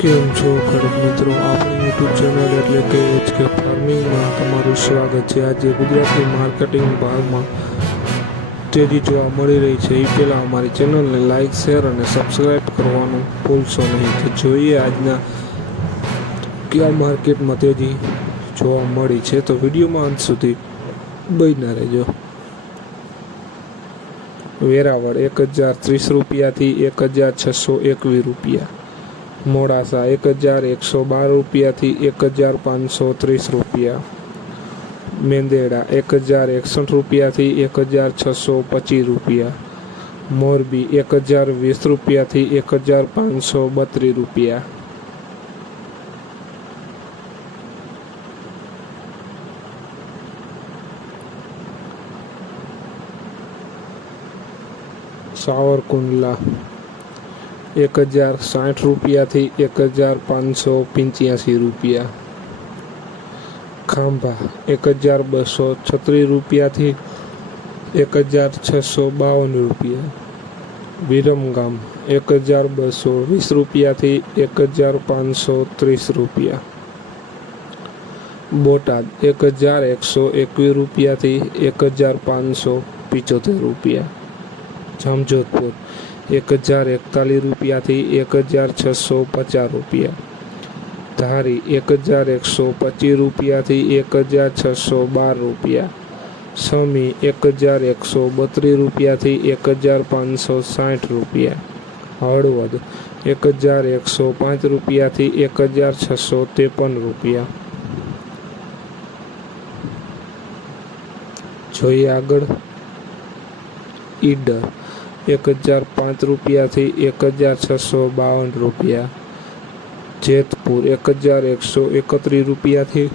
કેમ છો ખેડૂત મિત્રો, આપણી યુટ્યુબ ચેનલ એટલે કે HK ફાર્મિંગમાં તમારું સ્વાગત છે। આજે ગુજરાતની માર્કેટિંગ ભાવમાં તેજી જોવા મળી રહી છે એ પહેલાં અમારી ચેનલને લાઇક, શેર અને સબસ્ક્રાઈબ કરવાનું ભૂલશો નહીં। તો જોઈએ આજના કયા માર્કેટમાં તેજી જોવા મળી છે, તો વિડીયોમાં અંત સુધી બન્યા રહેજો। વેરાવળ 1030 રૂપિયાથી 1621 રૂપિયા, મોડાસા 1112 રૂપિયાથી 1530 રૂપિયા, મેંદેડા 1061 રૂપિયાથી 1625 રૂપિયા, મોરબી 1020 રૂપિયાથી 1532 રૂપિયા, સાવરકુંડલા 1060 રૂપિયાથી 1585 રૂપિયા, ખાંભા 1236 રૂપિયાથી 1652 રૂપિયા, વિરમગામ 1220 રૂપિયાથી 1530 રૂપિયા, બોટાદ 1121 રૂપિયાથી 1575 રૂપિયા, જામજોધપુર 1041 રૂપિયાથી 1650 રૂપિયા, ધારી 1125 રૂપિયાથી 1612 રૂપિયા, સમી 1132 રૂપિયાથી 1560 રૂપિયા, હળવદ 1105 રૂપિયાથી 1653 રૂપિયા। જોઈએ આગળ, ઈડર 1005 રૂપિયાથી 1652 રૂપિયા, જેતપુર 1131 રૂપિયાથી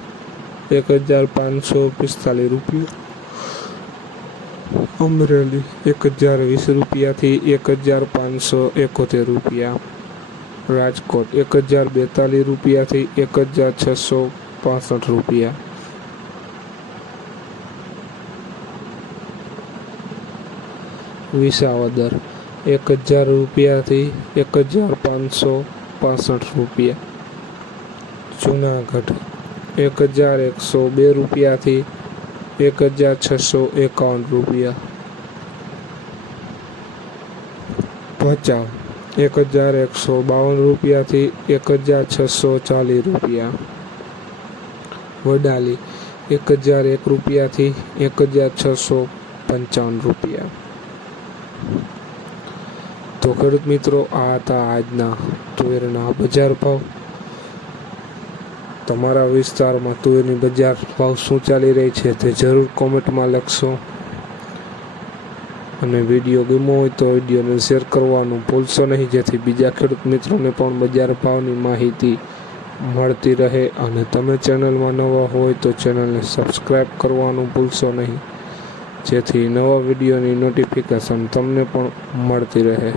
1545 રૂપિયા, અમરેલી 1020 રૂપિયાથી 1571 રૂપિયા, રાજકોટ 1042 રૂપિયાથી 1665 રૂપિયા, વિસાવદર 1000 રૂપિયાથી 1565 રૂપિયા, જુનાગઢ 1102 રૂપિયાથી 1651 રૂપિયા, ભચાઉ 1152 રૂપિયાથી 1640 રૂપિયા, વડાલી 1001 રૂપિયાથી 1655 રૂપિયા। તો ખેડૂત મિત્રો, આ હતા આજના તુવેરના બજાર ભાવ। તમારા વિસ્તારમાં તુવેરની બજાર ભાવ શું ચાલી રહી છે તે જરૂર કોમેન્ટમાં લખશો, અને વિડીયો ગમ્યો હોય તો વિડીયોને શેર કરવાનું ભૂલશો નહીં, જેથી બીજા ખેડૂત મિત્રોને પણ બજાર ભાવની માહિતી મળતી રહે। અને તમે ચેનલમાં નવા હોય તો ચેનલને સબસ્ક્રાઈબ કરવાનું ભૂલશો નહીં, જેથી નવા વિડીયોની નોટિફિકેશન તમને પણ મળતી રહે।